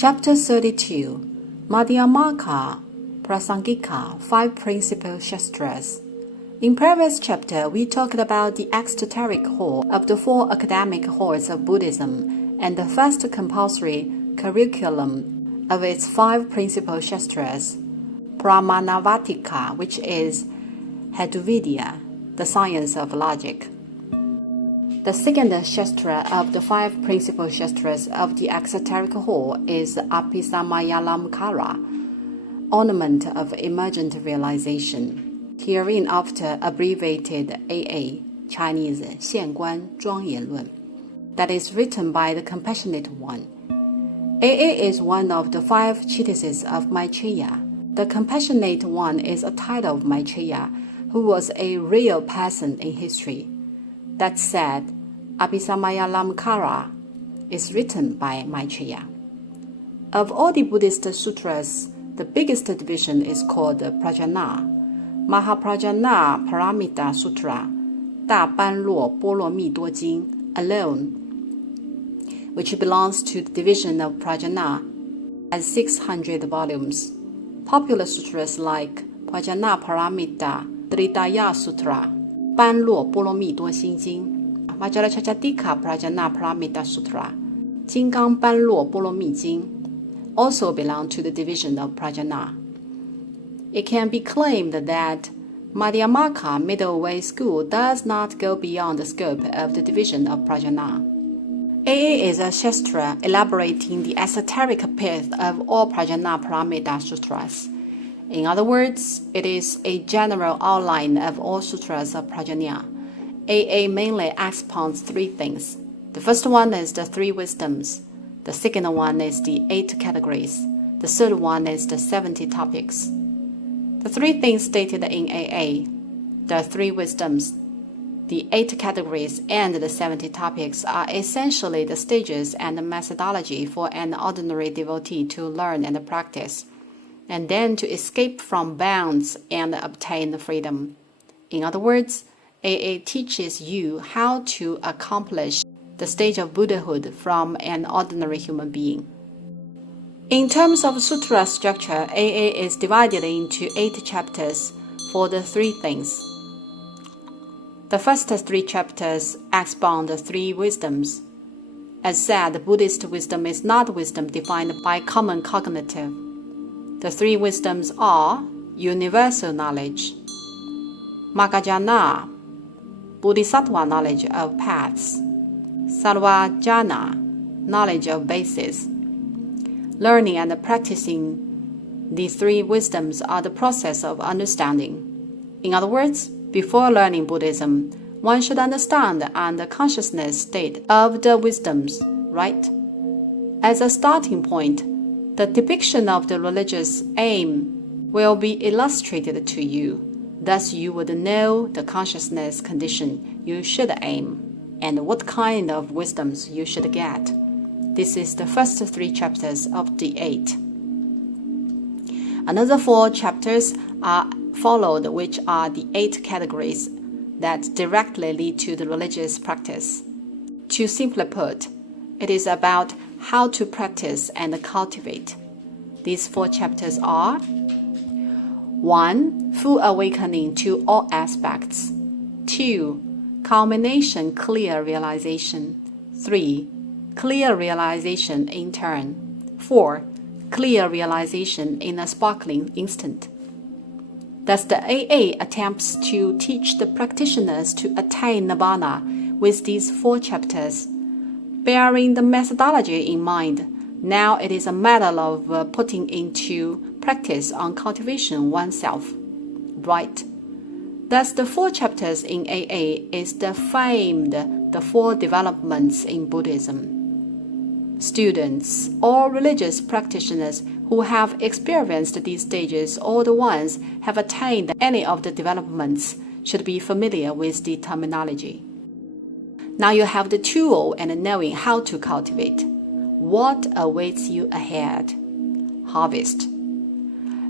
Chapter 32 Madhyamaka Prasangika 5 Principal Shastras. In previous chapter, we talked about the exoteric hall of the 4 academic halls of Buddhism and the first compulsory curriculum of its 5 principal shastras, Pramanavartika, which is Hetuvidya, the science of logic. The second shastra of the 5 principal shastras of the exoteric hall is Apisamayalamkara, ornament of emergent realization, hereinafter abbreviated AA, Chinese 现观庄严论, that is written by the Compassionate One. AA is one of the 5 treatises of Maitreya. The Compassionate One is a title of Maitreya, who was a real person in history. That said, Apisamayalamkara is written by Maitreya. Of all the Buddhist sutras, the biggest division is called Prajna, Mahaprajna Paramita Sutra, 大般若波罗蜜多经 alone, which belongs to the division of Prajna, has 600 volumes. Popular sutras like Prajna Paramita Tridaya Sutra, 般若波罗蜜多心经, Vajracchaktika Prajna Paramita Sutra, 金刚般若波罗蜜经, also belong to the division of Prajna. It can be claimed that Madhyamaka Middle Way School does not go beyond the scope of the division of Prajna. AA is a shastra elaborating the esoteric path of all Prajna Paramita Sutras. In other words, it is a general outline of all sutras of Prajna. AA mainly expounds 3 things. The first one is the 3 wisdoms. The second one is the 8 categories. The third one is the 70 topics. The 3 things stated in AA, the 3 wisdoms, the 8 categories, and the 70 topics are essentially the stages and the methodology for an ordinary devotee to learn and practice, and then to escape from bounds and obtain freedom. In other words, AA teaches you how to accomplish the stage of Buddhahood from an ordinary human being. In terms of sutra structure, AA is divided into 8 chapters for the 3 things. The first 3 chapters expound the 3 wisdoms. As said, Buddhist wisdom is not wisdom defined by common cognitive. The 3 wisdoms are universal knowledge, Magga-jnana, Bodhisattva knowledge of paths, Sattva-jnana, knowledge of bases. Learning and practicing these 3 wisdoms are the process of understanding. In other words, before learning Buddhism, one should understand the consciousness state of the wisdoms, right? As a starting point, the depiction of the religious aim will be illustrated to you. Thus, you would know the consciousness condition you should aim and what kind of wisdoms you should get. This is the first 3 chapters of the 8. Another 4 chapters are followed, which are the 8 categories that directly lead to the religious practice. To simply put, it is about how to practice and cultivate. These 4 chapters are 1. Full awakening to all aspects. 2. Culmination clear realization. 3. Clear realization in turn. 4. Clear realization in a sparkling instant. Thus, the AA attempts to teach the practitioners to attain nirvana with these 4 chapters. Bearing the methodology in mind, now it is a matter of putting into practice on cultivation oneself. Right? Thus, the 4 chapters in AA is the famed the 4 developments in Buddhism. Students or religious practitioners who have experienced these stages or the ones have attained any of the developments should be familiar with the terminology. Now you have the tool and knowing how to cultivate. What awaits you ahead? Harvest.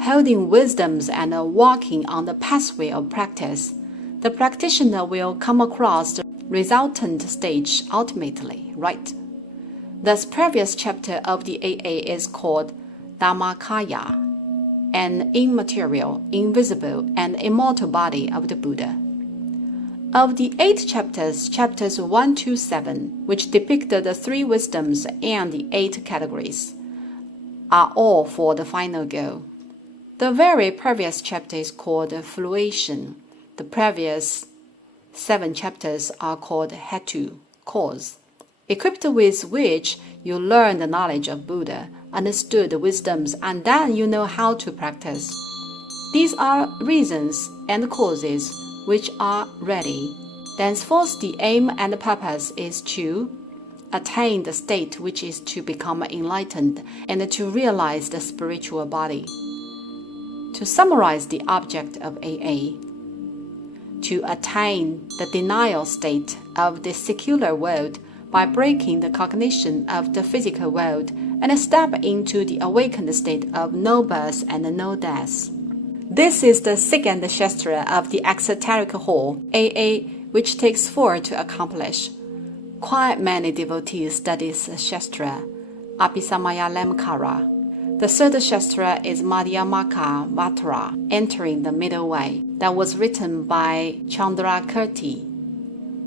Holding wisdoms and walking on the pathway of practice, the practitioner will come across the resultant stage ultimately, right? Thus, previous chapter of the AA is called Dhammakaya, an immaterial, invisible, and immortal body of the Buddha. Of the 8 chapters, chapters 1 to 7, which depict the 3 wisdoms and the 8 categories, are all for the final goal. The very previous chapter is called Fruition. The previous 7 chapters are called Hetu, cause, equipped with which you learn the knowledge of Buddha, understood the wisdoms, and then you know how to practice. These are reasons and causes which are ready. Thenceforth, the aim and purpose is to attain the state which is to become enlightened and to realize the spiritual body. To summarize the object of AA, to attain the denial state of the secular world by breaking the cognition of the physical world and step into the awakened state of no birth and no death. This is the second Shastra of the exoteric hall, AA, which takes 4 to accomplish. Quite many devotees study Shastra, Abhisamaya Lamkara. The third Shastra is Madhyamaka Vatra, entering the middle way, that was written by Chandrakirti.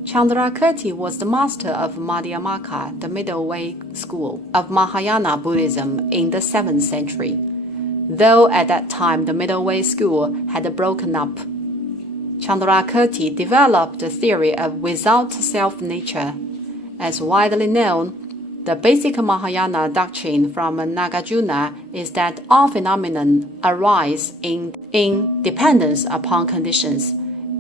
Chandrakirti was the master of Madhyamaka, the middle way school of Mahayana Buddhism in the 7th century. Though at that time the middle way school had broken up, Chandrakirti developed the theory of without self nature. As widely known, the basic Mahayana doctrine from Nagarjuna is that all phenomena arise in dependence upon conditions,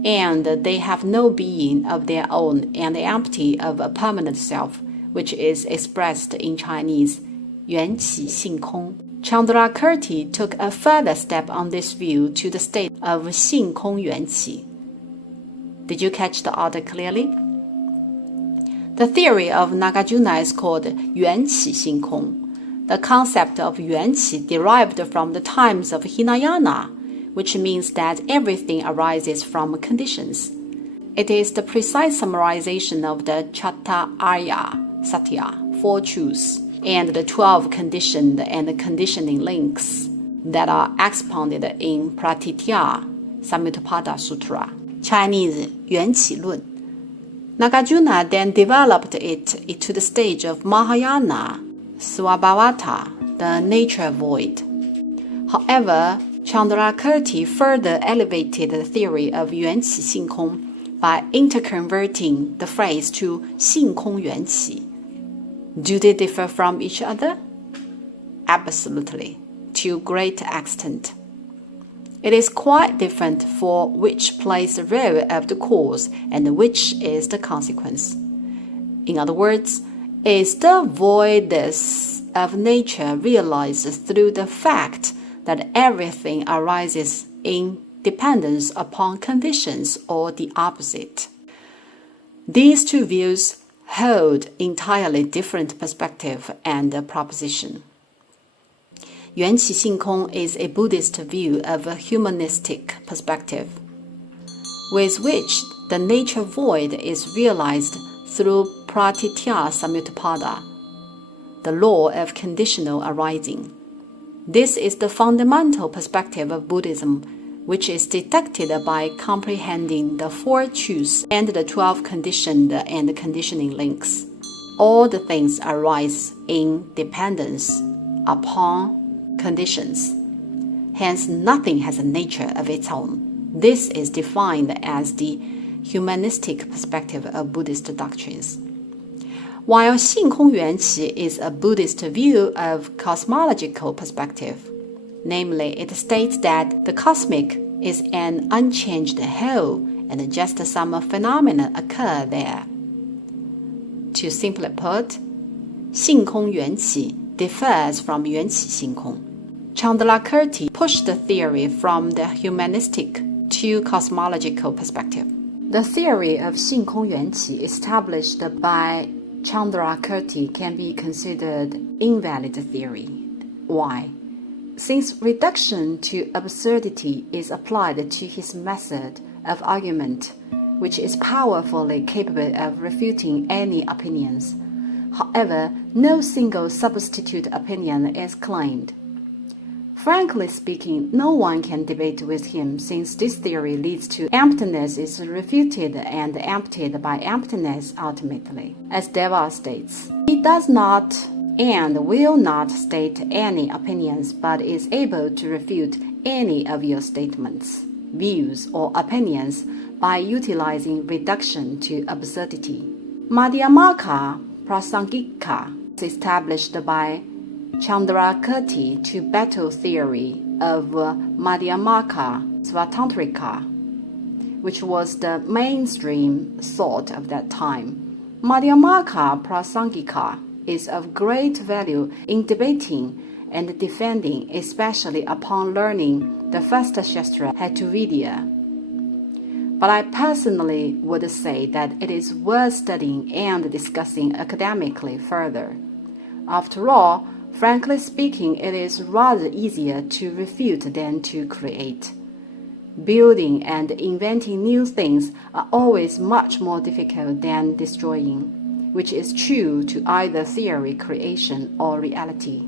and they have no being of their own and empty of a permanent self, which is expressed in Chinese, 缘起性空. Chandrakirti took a further step on this view to the state of 性空缘起. Did you catch the order clearly? The theory of Nagarjuna is called 缘起性空. The concept of 缘起 derived from the times of Hinayana, which means that everything arises from conditions. It is the precise summarization of the Chatta Arya Satya, 4 truths, and the 12 conditioned and conditioning links that are expounded in Pratitya Samyutta Sutra, Chinese 缘起论. Nagarjuna then developed it to the stage of Mahayana, Svabhavata, the nature void. However, Chandrakirti further elevated the theory of 缘起性空 by interconverting the phrase to 性空缘起. Do they differ from each other? Absolutely, to a great extent. It is quite different for which plays the role of the cause and which is the consequence. In other words, is the voidness of nature realized through the fact that everything arises in dependence upon conditions, or the opposite? These 2 views hold entirely different perspective and proposition. 缘起性空 is a Buddhist view of a humanistic perspective, with which the nature void is realized through Pratitya Samyutta, the law of conditional arising. This is the fundamental perspective of Buddhism, which is detected by comprehending the 4 truths and the 12 conditioned and conditioning links. All the things arise in dependence upon conditions. Hence, nothing has a nature of its own. This is defined as the humanistic perspective of Buddhist doctrines. While 性空缘起 is a Buddhist view of cosmological perspective, namely, it states that the cosmic is an unchanged whole and just some phenomena occur there. To simply put, 性空缘起 differs from 缘起性空. Chandrakirti pushed the theory from the humanistic to cosmological perspective. The theory of 性空缘起 established by Chandrakirti can be considered invalid theory. Why? Since reduction to absurdity is applied to his method of argument, which is powerfully capable of refuting any opinions, However, no single substitute opinion is claimed. Frankly speaking, no one can debate with him, since this theory leads to emptiness is refuted and emptied by emptiness ultimately. As Deva states, he does not and will not state any opinions, but is able to refute any of your statements, views, or opinions by utilizing reduction to absurdity. Madhyamaka Prasangika is established by Chandrakirti to battle theory of Madhyamaka Svatantrika, which was the mainstream thought of that time. Madhyamaka Prasangika is of great value in debating and defending, especially upon learning the first Shastra Hatuvidya. But I personally would say that it is worth studying and discussing academically further. After all, frankly speaking, it is rather easier to refute than to create. Building and inventing new things are always much more difficult than destroying, which is true to either theory, creation, or reality.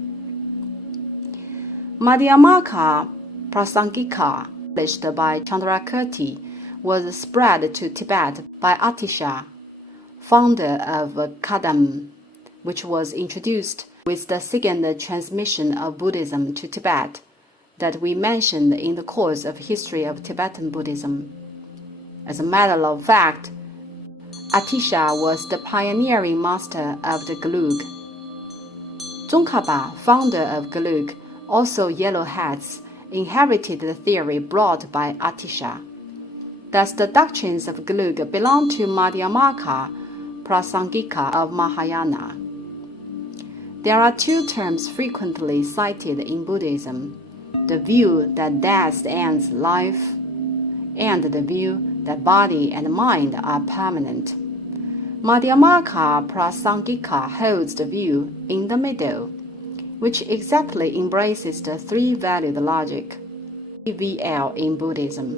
Madhyamaka Prasangika, published by Chandrakirti, was spread to Tibet by Atisha, founder of Kadam, which was introduced with the second transmission of Buddhism to Tibet that we mentioned in the course of History of Tibetan Buddhism. As a matter of fact, Atisha was the pioneering master of the Gelug. Tsongkhapa, founder of Gelug, also Yellow Hats, inherited the theory brought by Atisha. Thus, the doctrines of Gelug belong to Madhyamaka Prasangika of Mahayana. There are two terms frequently cited in Buddhism: the view that death ends life, and the view that body and mind are permanent. Madhyamaka Prasangika holds the view in the middle, which exactly embraces the three-valued logic, EVL in Buddhism.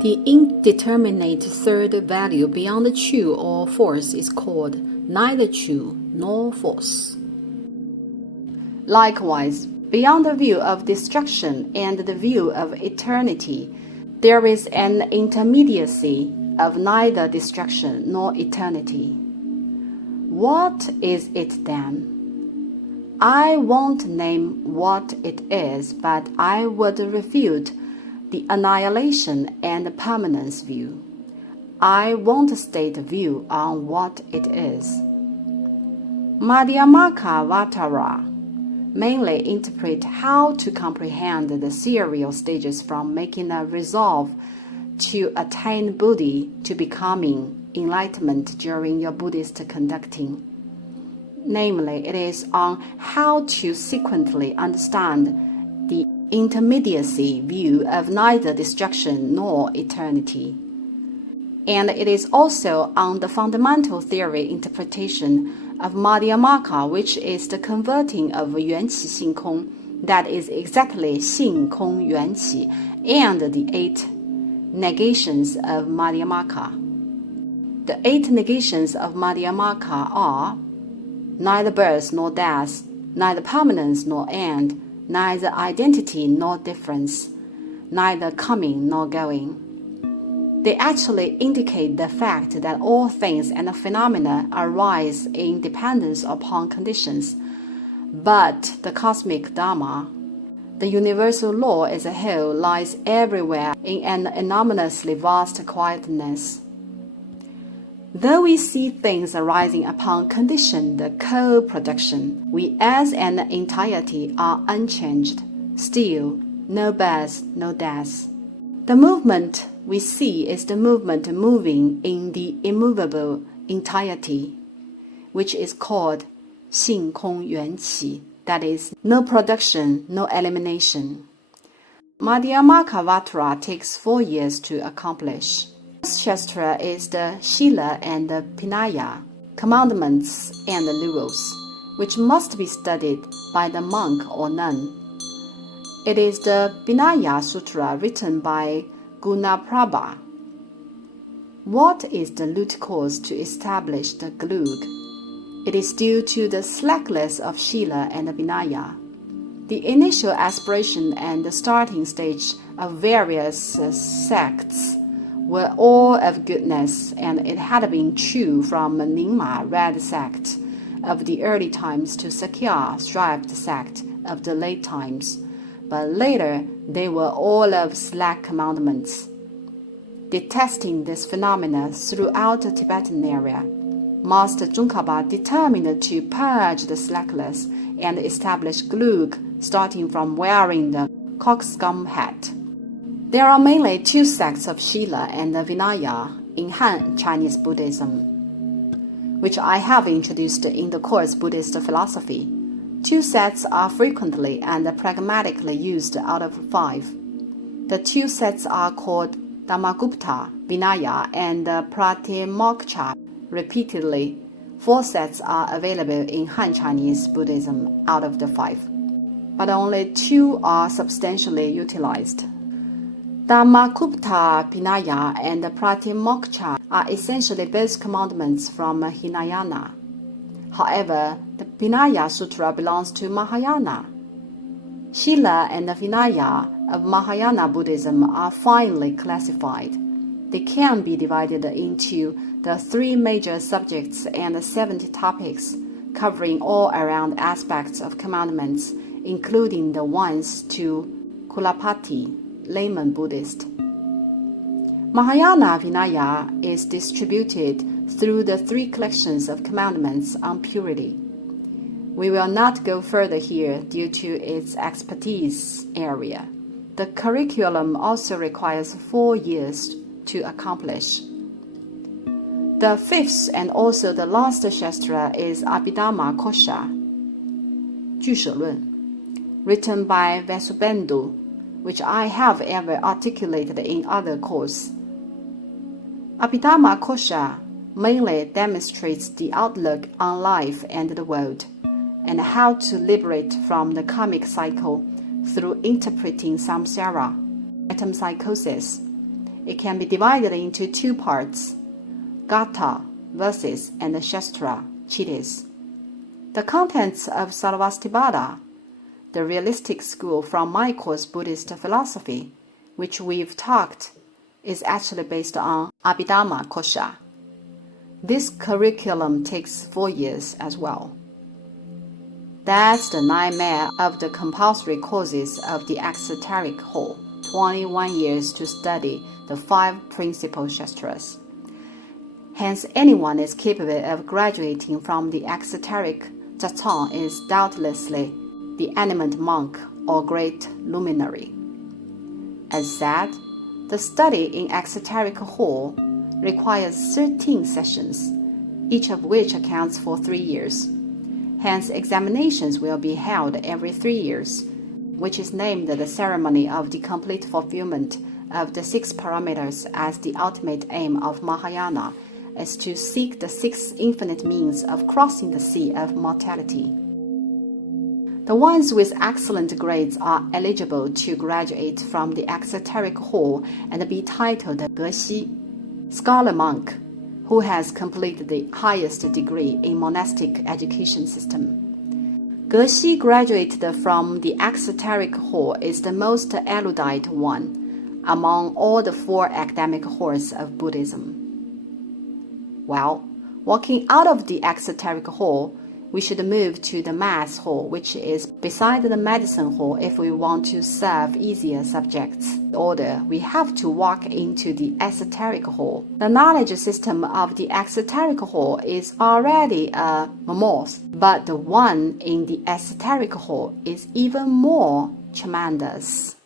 The indeterminate third value beyond the true or false is called neither true nor false. Likewise, beyond the view of destruction and the view of eternity, there is an intermediacy of neither destruction nor eternity. What is it then? I won't name what it is, but I would refute the annihilation and permanence view. I won't state a view on what it is. Madhyamaka Vatara mainly interpret how to comprehend the serial stages from making a resolve to attain Buddhi to becoming enlightenment during your Buddhist conducting. Namely, it is on how to sequentially understand the intermediacy view of neither destruction nor eternity. And it is also on the fundamental theory interpretation of Madhyamaka, which is the converting of Yuanqi Xingkong, that is exactly Xingkong Yuanqi, and the 8 negations of Madhyamaka. The 8 negations of Madhyamaka are neither birth nor death, neither permanence nor end, neither identity nor difference, neither coming nor going. They actually indicate the fact that all things and phenomena arise in dependence upon conditions, but the cosmic Dharma, the universal law as a whole, lies everywhere in an enormously vast quietness. Though we see things arising upon conditioned co-production, we as an entirety are unchanged, still, no birth, no death. The movement we see is the movement moving in the immovable entirety, which is called Xingkong Yuanqi, that is, no production, no elimination. Madhyamaka Vatra takes 4 years to accomplish. This Shastra is the Shila and the Pinaya, commandments and rules, which must be studied by the monk or nun. It is the Vinaya Sutra written by Gunaprabha. What is the root cause to establish the Gelug? It is due to the slackness of Shila and Vinaya. The initial aspiration and the starting stage of various sects were all of goodness, and it had been true from Nyingma red sect of the early times to Sakya striped sect of the late times, but later they were all of slack commandments. Detesting this phenomena throughout the Tibetan area, Master Tsongkhapa determined to purge the slackness and establish glug, starting from wearing the cockscomb hat. There are mainly two sects of Shila and Vinaya in Han Chinese Buddhism, which I have introduced in the course Buddhist philosophy. Two sets are frequently and pragmatically used out of 5. The two sets are called Dhammagupta, Vinaya, and Pratimoksha. Repeatedly, 4 sets are available in Han Chinese Buddhism out of the 5, but only 2 are substantially utilized. Dhammagupta Vinaya and Pratimoksha are essentially both commandments from Hinayana. However, the Vinaya Sutra belongs to Mahayana. Shila and Vinaya of Mahayana Buddhism are finely classified. They can be divided into the 3 major subjects and 70 topics, covering all around aspects of commandments, including the ones to Kulapati, layman Buddhist. Mahayana Vinaya is distributed through the 3 collections of commandments on purity. We will not go further here due to its expertise area. The curriculum also requires 4 years to accomplish. The 5th and also the last Shastra is Abhidhamma Kosha, 俱舍论, written by Vasubandhu, which I have ever articulated in other course. Abhidhamma Kosha mainly demonstrates the outlook on life and the world, and how to liberate from the karmic cycle through interpreting samsara, metempsychosis. It can be divided into 2 parts, Gatha, verses, and Shastra, treatise. The contents of Sarvastivada, the realistic school from my course Buddhist philosophy, which we've talked, is actually based on Abhidhamma Kosha. This curriculum takes 4 years as well. That's the nightmare of the compulsory courses of the exoteric hall, 21 years to study the 5 principal Shastras. Hence, anyone is capable of graduating from the exoteric Jatang is doubtlessly the eminent monk or great luminary. As said, the study in exoteric hall requires 13 sessions, each of which accounts for 3 years. Hence, examinations will be held every 3 years, which is named the ceremony of the complete fulfillment of the 6 parameters as the ultimate aim of Mahayana, is to seek the 6 infinite means of crossing the sea of mortality. The ones with excellent grades are eligible to graduate from the exoteric hall and be titled Gexi, scholar monk, who has completed the highest degree in monastic education system. Gexi graduated from the exoteric hall is the most erudite one among all the 4 academic halls of Buddhism. Well, walking out of the exoteric hall, we should move to the mass hall, which is beside the medicine hall if we want to serve easier subjects. In order, we have to walk into the esoteric hall. The knowledge system of the exoteric hall is already a mammoth, but the one in the esoteric hall is even more tremendous.